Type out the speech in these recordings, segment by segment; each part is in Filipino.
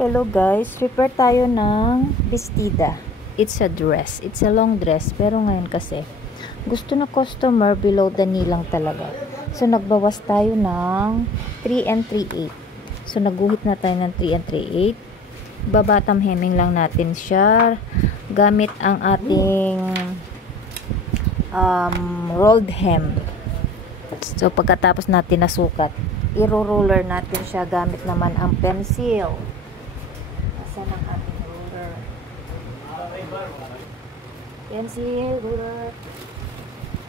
Hello guys, prepare tayo ng bestida. It's a dress. It's a long dress. Pero ngayon kasi, gusto na customer below the knee lang talaga. So, nagbawas tayo ng 3 and 3/8. So, naguhit na tayo ng 3 and 3/8. Babatam hemming lang natin siya. Gamit ang ating rolled hem. So, pagkatapos natin nasukat, iro-roller natin siya gamit naman ang pencil. Saan ang ating ruler? Pencil, ruler.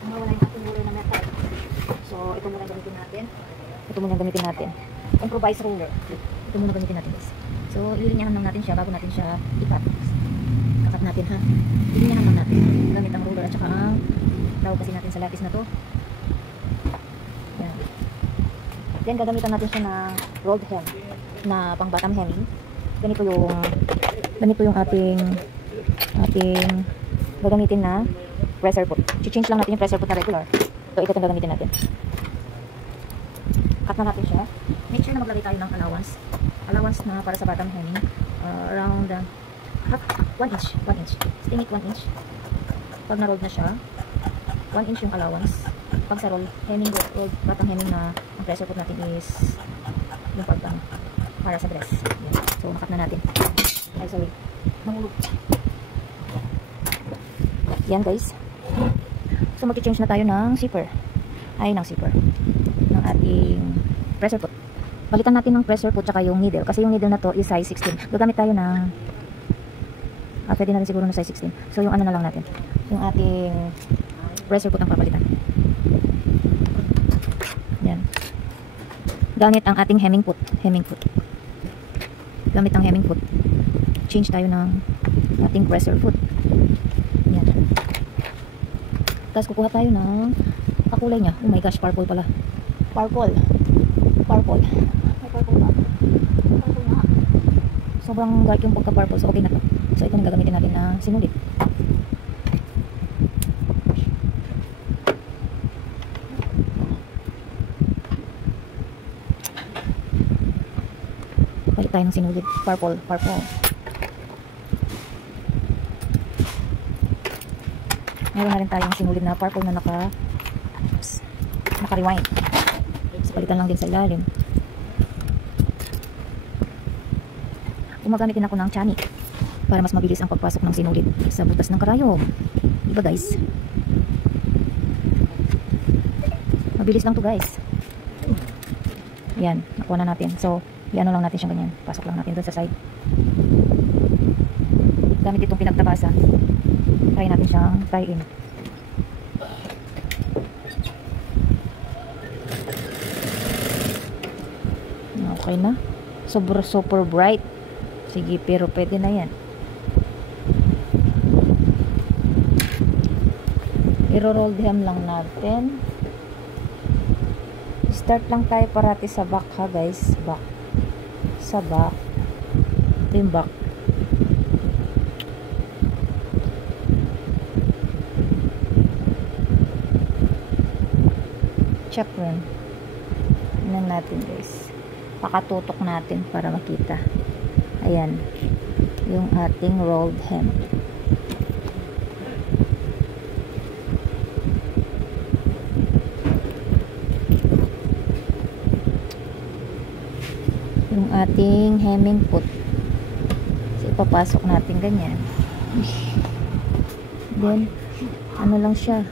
Wala yung ating ruler na metal. So, ito muna gamitin natin. Ito muna gamitin natin. Improvise ruler. Ito muna gamitin natin, guys. So, ililinyahan lang natin siya bago natin siya ikat. Kakat natin, ha? Ililinyahan lang natin. Gamit ang ruler at saka ang tawag kasi natin sa lapis na to. Yan. Then, gagamitan natin siya na rolled hem na pang bottom hemming. Ganito yung ating gagamitin na pressure foot. I-change lang natin yung pressure foot na regular. So, ito yung gagamitin natin. Cut na natin siya. Make sure na maglagay tayo ng allowance. Allowance na para sa bottom hemming. Around 1 inch. 1 inch. Sting it 1 inch. Pag na-rolled na siya, 1 inch yung allowance. Pag sa roll, rolled bottom hemming na ang pressure foot natin is yung pagkang para sa dress. Yan. So, makat na natin. Ay, sorry. Mahulog. Yan, guys. So, mag-change na tayo ng zipper. Ng zipper. Ng ating pressure foot. Balikan natin ng pressure foot tsaka yung needle. Kasi yung needle na to is size 16. Gagamit tayo ng pwede na rin siguro na size 16. So, yung ano na lang natin. Yung ating pressure foot ang papalitan. Yan. Gamit ang ating hemming foot. Hemming foot. Gamit ang hemming foot. Change tayo ng ating pressure foot. Yan. Tapos kukuha tayo ng kakulay niya. Oh my gosh, purple pala. Purple. Purple. May purple ba? Purple nga. Sobrang dark yung pagka-purple. So, okay na to. So, ito na gagamitin natin na sinulit. Balik tayo ng sinulit. Purple. Purple. Meron na rin tayong sinulit na purple na naka-rewind. So, palitan lang din sa ilalim. Gumagamit din ako ng chani para mas mabilis ang pagpasok ng sinulit sa butas ng karayom. Diba, guys? Mabilis lang to, guys. Yan. Nakuha na natin. So, i-ano lang natin siyang ganyan. Pasok lang natin doon sa side. Gamit itong pinagtapasan. Try natin siyang tie-in. Okay na. Super bright. Sige, pero pwede na yan. I-roll hem lang natin. Start lang tayo parati sa back, ha, guys. Back. Sa back. Ito yung back. Check rin. Tignan natin, guys. Pakatutok natin para makita. Ayan. Yung ating rolled hem. Yung ating hemming foot. So, ipapasok natin ganyan. Then, ano lang siya.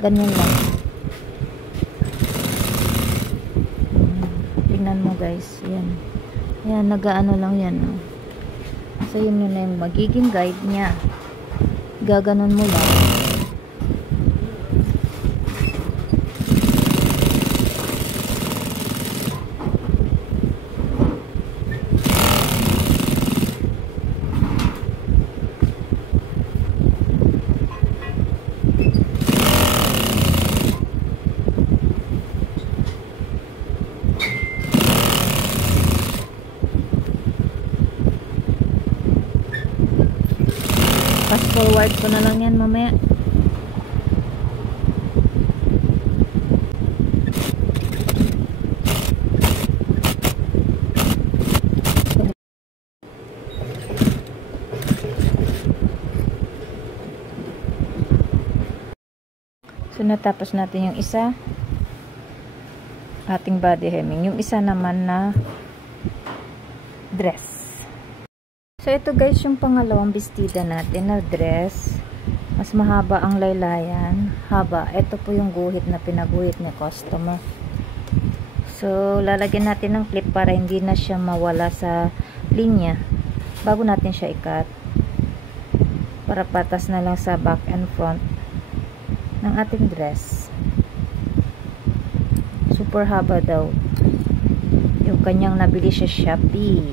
Ganyan lang. Tingnan mo, guys. Yan. Yan, nagaano lang yan. No? So, yun na yung magiging guide niya. Gaganon mo lang. Fast forward ko na lang yan mamaya. So, natapos natin yung isa. Ating body hemming. Yung isa naman na dress. So, ito guys, yung pangalawang bestida natin na dress. Mas mahaba ang laylayan. Haba. Ito po yung guhit na pinaguhit ni customer. So, lalagyan natin ng clip para hindi na siya mawala sa linya. Bago natin siya i-cut. Para patas na lang sa back and front ng ating dress. Super haba daw. Yung kanyang nabili siya Shopee.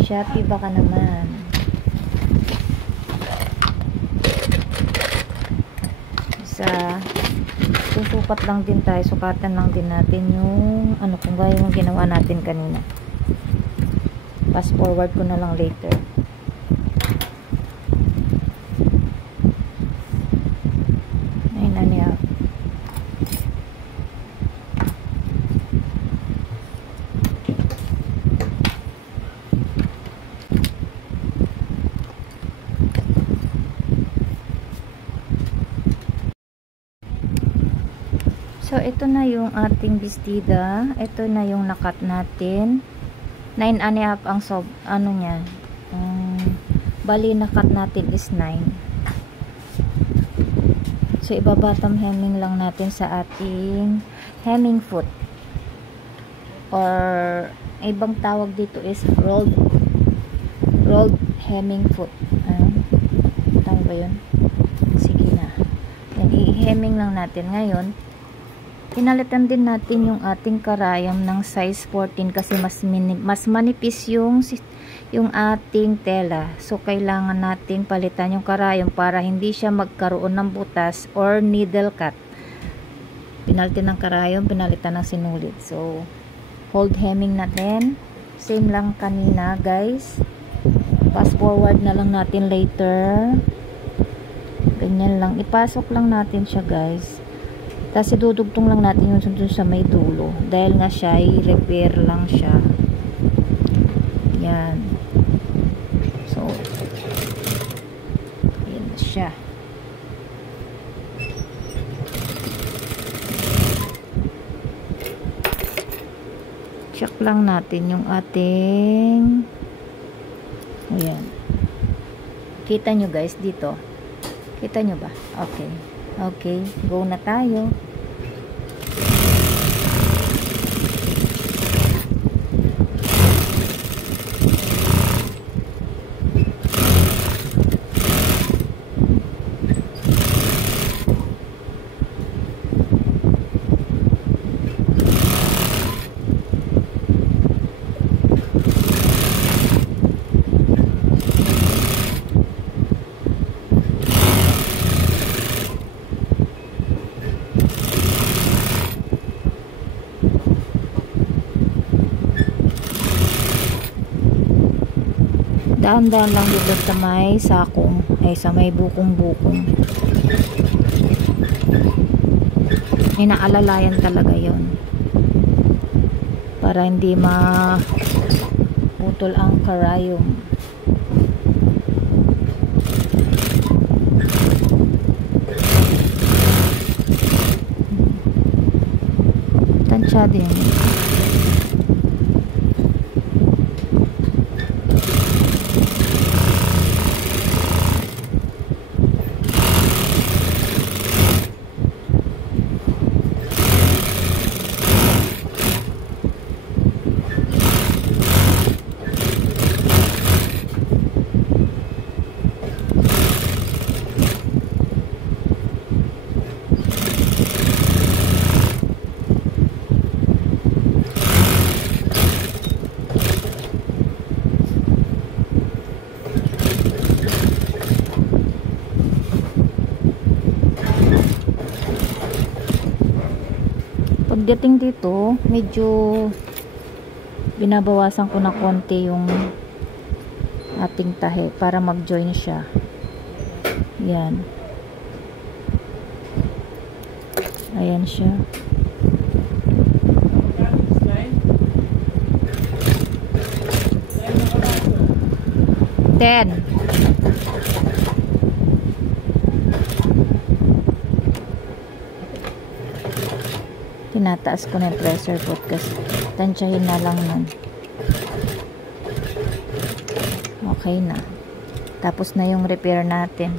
Shopee baka naman. Susukat lang din tayo. Sukatan lang din natin yung ano kung gaya yung ginawa natin kanina. Fast forward ko na lang later. Ayun na niya. So, ito na yung ating bestida. Ito na yung nakat natin. 9.5 ang ano niya. Bali, nakat natin is 9. So, ibabatam hemming lang natin sa ating hemming foot. Or, ibang tawag dito is rolled hemming foot. Tama ba yun? Sige na. Yan, i-hemming lang natin ngayon. Pinalitan din natin yung ating karayom ng size 14 kasi mas manipis yung ating tela. So, kailangan nating palitan yung karayom para hindi siya magkaroon ng butas or needle cut. Pinalitan ng karayom, pinalitan ng sinulit. So, hold hemming natin. Same lang kanina, guys. Fast forward na lang natin later. Ganyan lang. Ipasok lang natin siya, guys. Tapos idudugtong lang natin yung sunod sa may dulo. Dahil nga siya, i-repair lang siya. Yan. So, yan na siya. Check lang natin yung ating ayan. Kita nyo guys dito. Kita nyo ba? Okay. Okay, go na tayo. Daan-daan lang dito sa may sakong, ay sa may bukong-bukong. Ay naalalayan talaga yon para hindi maputol ang karayom. Tansya din. Pagdating dito, medyo binabawasan ko na konti yung ating tahe para mag-join siya. Yan. Ayan siya. Ten. tinataas ko na yung pressure foot kasi tansyahin na lang nun. Okay na. Tapos na yung repair natin.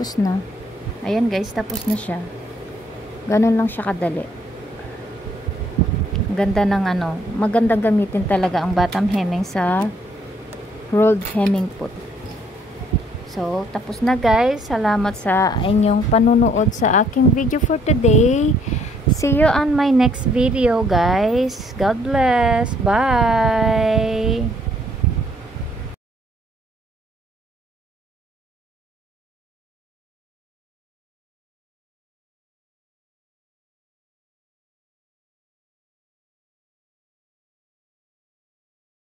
Tapos na. Ayan guys, tapos na siya. Ganun lang siya kadali. Ganda ng ano, magandang gamitin talaga ang bottom hemming sa rolled hemming foot. So, tapos na guys. Salamat sa inyong panunood sa aking video for today. See you on my next video guys. God bless. Bye!